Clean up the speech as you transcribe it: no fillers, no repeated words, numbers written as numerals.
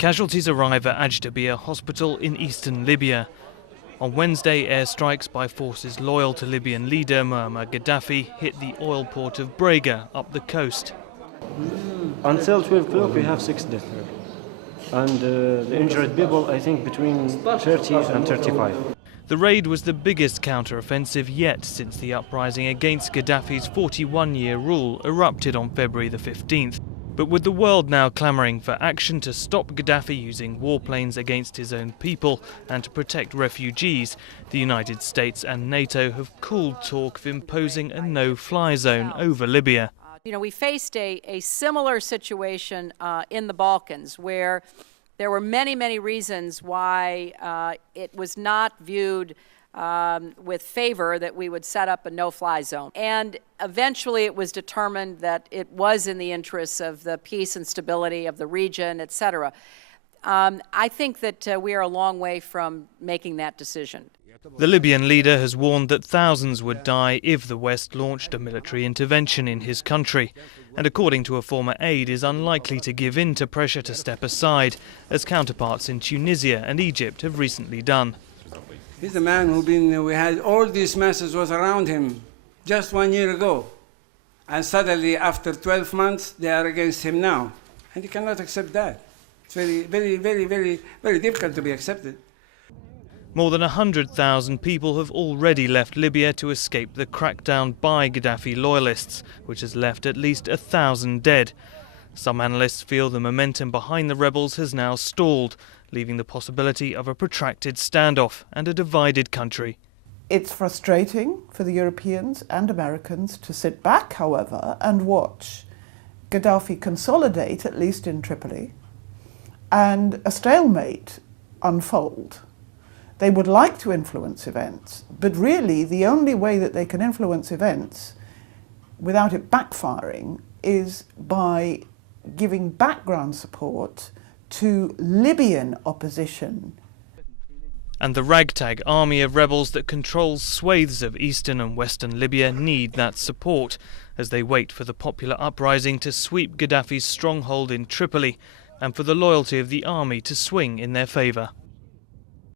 Casualties arrive at Ajdabiya hospital in eastern Libya. On Wednesday, airstrikes by forces loyal to Libyan leader Muammar Gaddafi hit the oil port of Brega up the coast. Until 12 o'clock we have 6 deaths. And the injured people, I think, between 30 and 35. The raid was the biggest counter-offensive yet since the uprising against Gaddafi's 41-year rule erupted on February the 15th. But with the world now clamouring for action to stop Gaddafi using warplanes against his own people and to protect refugees, the United States and NATO have cooled talk of imposing a no-fly zone over Libya. You know, we faced a similar situation in the Balkans where there were many reasons why it was not viewed with favor that we would set up a no-fly zone. And eventually it was determined that it was in the interests of the peace and stability of the region, etc. I think that we are a long way from making that decision. The Libyan leader has warned that thousands would die if the West launched a military intervention in his country, and according to a former aide is unlikely to give in to pressure to step aside, as counterparts in Tunisia and Egypt have recently done. He's a man we had all these masses was around him just 1 year ago, and suddenly after 12 months they are against him now, and he cannot accept that. It's very difficult to be accepted. More than 100,000 people have already left Libya to escape the crackdown by Gaddafi loyalists, which has left at least 1,000 dead. Some analysts feel the momentum behind the rebels has now stalled, leaving the possibility of a protracted standoff and a divided country. It's frustrating for the Europeans and Americans to sit back, however, and watch Gaddafi consolidate, at least in Tripoli, and a stalemate unfold. They would like to influence events, but really the only way that they can influence events without it backfiring is by giving background support to Libyan opposition. And the ragtag army of rebels that controls swathes of eastern and western Libya need that support as they wait for the popular uprising to sweep Gaddafi's stronghold in Tripoli and for the loyalty of the army to swing in their favour.